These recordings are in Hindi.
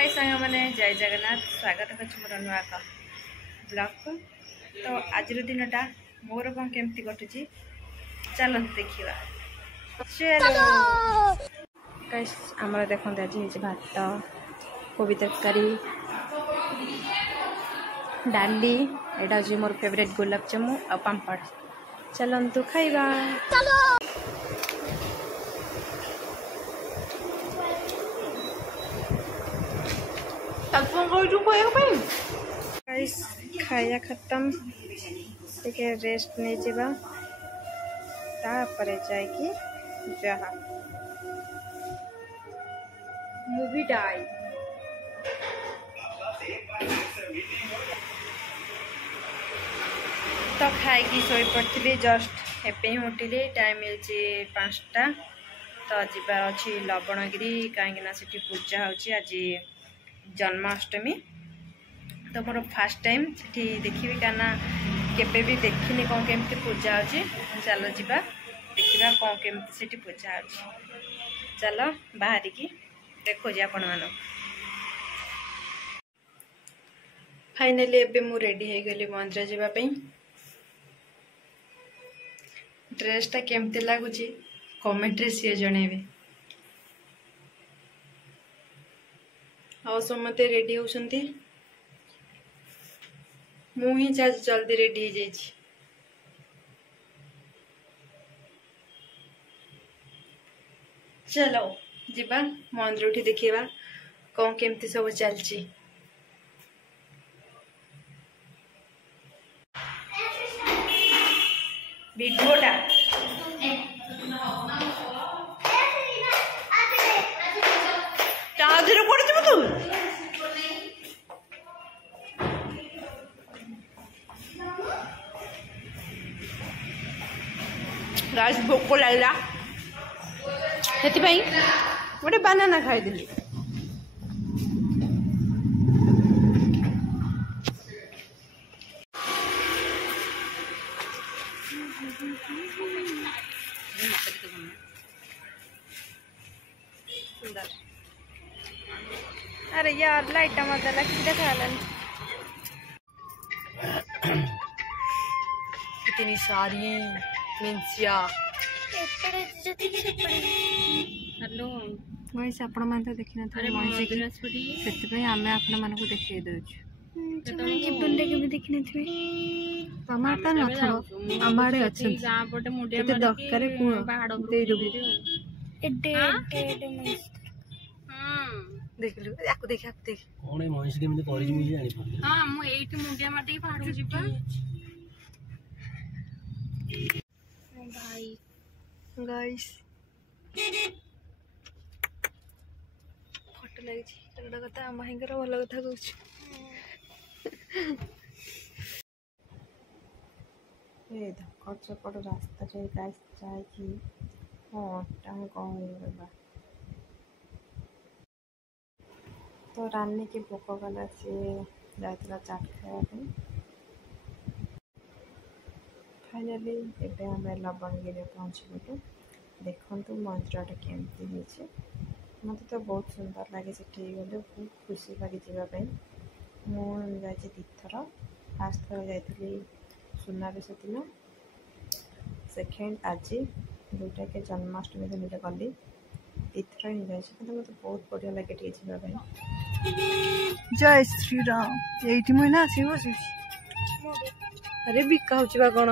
हाय सांग मैंने जय जगन्नाथ स्वागत कर मोर नुआ ब्लॉग को। तो आज दिनटा मोर कौन केमती कटुची चलो देखा। चलो आमर देखते आज भात कोबी तरकारी डाली एटा हूँ मोर फेवरेट गुलाब जामु आ पापड़। चलतु खाइबा। खाया खत्म टे रेस्ट नहीं जावा जाकि जहा मूवी डाई तो खाई शोई पड़ी जस्ट एवं ही उठिली। टाइम हो 5टा तो जीवार अच्छी लवणगिरी कहीं पूजा होची आज जन्माष्टमी। तो मोर फास्ट टाइम से देखी क्या केबे भी देखनी कौन केमती पूजा अच्छी। चलो जीवा देखा कौन केमती से पूजा अच्छी। चलो बाहर की देखो जी आपण मान। फाइनली एबे मु रेडी हो गली मंदिर जावाई। ड्रेसटा केमती लगुच कमेंट रे सी जनइबे। समते रेडी होती मु ही जल्दी रेडी हो जाइए। चलो जीवा मंदिर उठी देखा कौन केमती सब चलची। भिडियोटा ताधीरे पड़ी तू गाइस भोक लगला से गोटे बानाना खाईदेली। सुंदर अरे यार लाइट मत देखा इतनी सारी मिंसिया। हेलो वैसे आपण मान तो देखि न से आम आपण मान को देखिए जीवन के देखी नी टमाटर न आमाड़े अच्छे दरकार देखलु याको देख देख कोन मनीष केमते करि मुझे जानि पड़ि। हां मु एठी मुंडिया माटी फाडू जिबा भाई गाइस फोटो लगी गोटे कथा माहींकर भल कथा कहूँ। चपट रास्ता जाए कौन तो रानी की भोक गला सी जाता चाट खायापी। फाइनाली एबे हमें लवणगिरी पहुँचलु। देखु मंदिरटा केमती मत तो बहुत सुंदर लगे से गले बहुत खुशी लगे जावाई। मुझे दीथर फास्ट थर जाइली सुनाबेश दिन सेकेंड आज दुईटा के जन्माष्टमी दिन गली तीथर ही जाए मत बहुत बढ़िया लगे जावाई। जय श्री राम ये मुझे ना आस अरे बिका हो कौन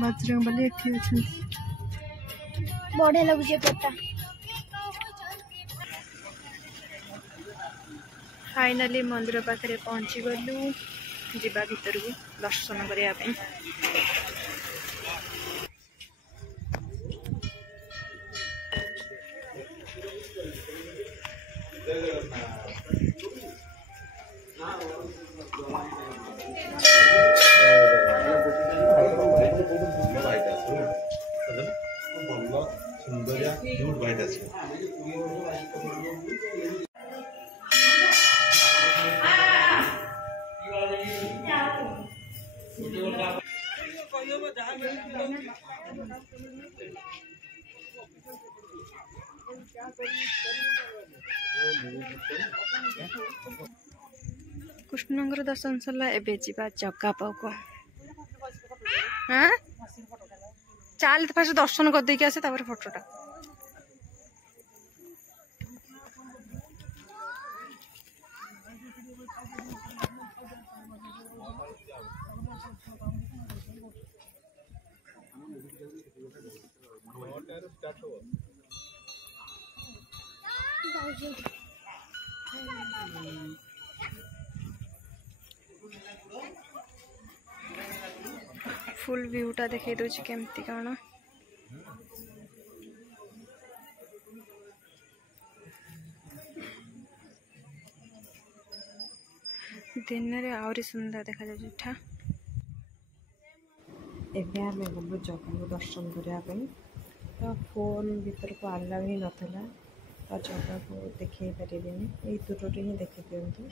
बजरंग बली अच्छी बढ़िया लगुचे पेटा। फाइनली मंदिर पाखे पहुंची गलु जीवा भीतर को दर्शन करने। सुंदरिया जूट बाइट আছে क्या कृष्णंकर दर्शन सरला एबे जीवा जग्गा पाको हाँ चल तो फास्ट दर्शन कर देके आसे तापर फोटोटा फुल व्यूटा देखै दउछि केमती कण दिन रे आउरी सुंदर देखा जाय छा एबे आमे गलु जगह को दर्शन करिया पई तो फोन भीतर को अलाउ ही नथला तो जगह को देखै परिबेनी एई दूर रे ही देखि दियंतु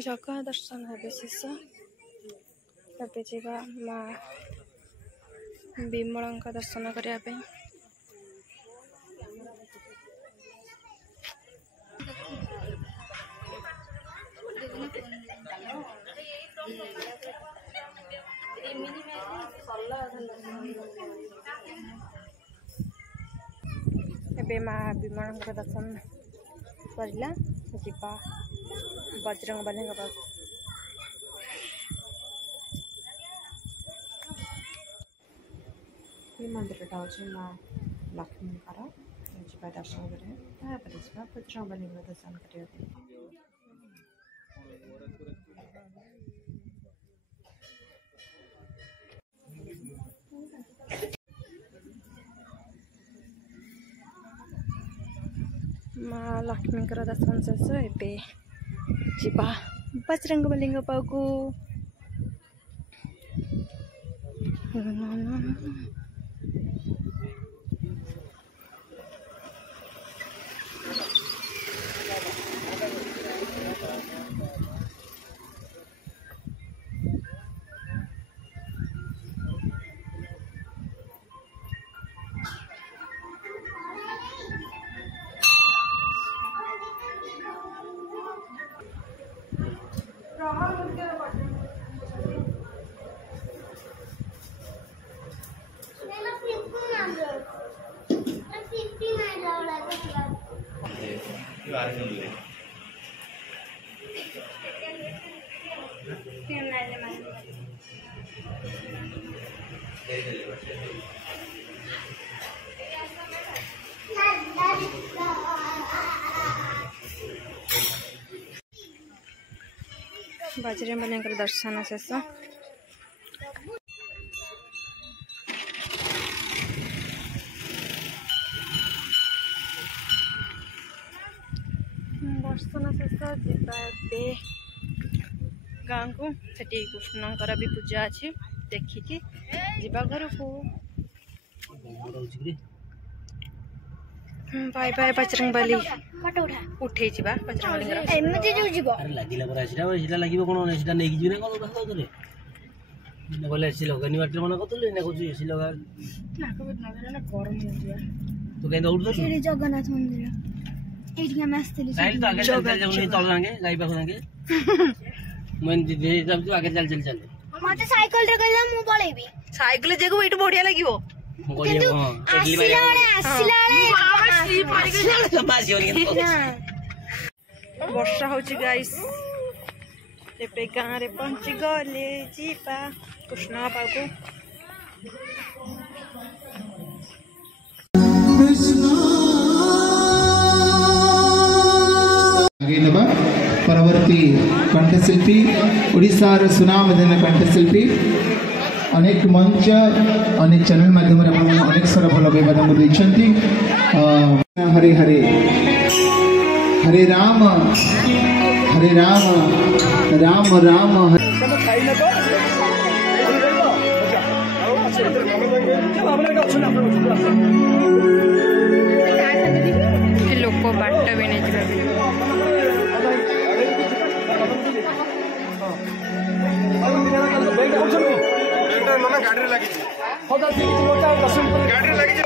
जगह दर्शन है शेष तबे जीवा माँ विमला दर्शन करने एबे माँ विमला दर्शन करला जीवा बजरंग बली पास मंदिरटा हूँ माँ लक्ष्मी जा दर्शन करें बजरंग बली दर्शन करने माँ लक्ष्मी दर्शन शेष ए जीवा बजरंग बली पाकू बजरंग बली दर्शन शेष दर्शन शेष जीवा गाँ को सेठी कृष्णंकर भी पूजा अच्छी देखिकी जीवा घर को बाय बाय बजरंग बली उठे जीवा बजरंग बली एमती जो जीवो अरे लागिला पर आसीटा लागिवो कोन एसीटा नेकी जिवे ना कोन कहतो रे ने बोले एसी लगानी बाटे मन कहतले ने कहू एसी लगा नाको ना गरम हो जिया तो केन उठ दो एरी जगन्नाथ मंदिर एठी हम आस्तली साइड तो आगे चल जाऊ तळ जांगे गाई पाखो जांगे मन दे जब तू आगे चल मते साइकिल रे कहला मु पळेबी साइकिल जेगो एटु बढ़िया लागिवो वर्षा हो गाइस एबे गाँव रे पहुंची गले जीवा कृष्ण पाको परवर्ती कंठशिल्पी ओडिशार सुनामधन्य कंठशिल्पी अनेक मंच अनेक चैनल माध्यम अनेक स्वर भल बेदम देती हरे हरे हरे राम राम राम लोक बाट भी नहीं गाड़ी लगी ना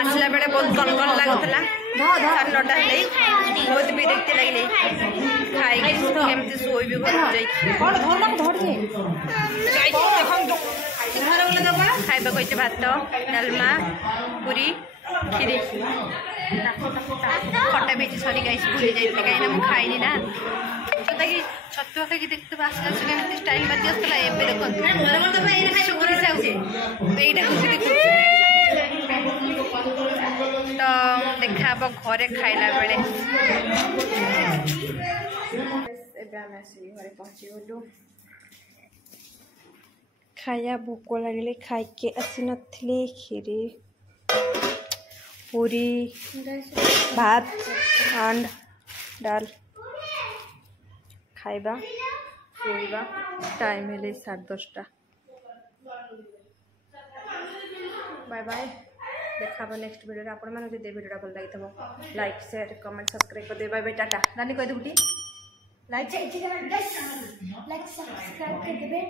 आसला बेले बहुत कन कन लगुला साढ़े 9टा हेल्ले बहुत विरक्ति लगे खाई केमती शोबी खाइबा कहते भात डालमा पूरी खीरी खटा बेची सरी गाई भूली जाइए कहीं मुझे खाइनी ना कि छतुआ खाई देखते आसला स्टाइल बाजी आसला एवं देखते तो देखा घरे खाइला बेले घरे पहुँची गलु खाया भोक लगे खाइके आसी नथिले खीरी पूरी भात एंड डाल खाइबा सोइबा टाइम हेले 10:30 बाय बाय देखा नेक्स्ट वीडियो आपण मैंने जो वीडियो भल लगी लाइक शेयर कमेंट सब्सक्राइब कर दे बाय बाय टाटा नानी कह दूटी लाइक सब्सक्राइब कर देबे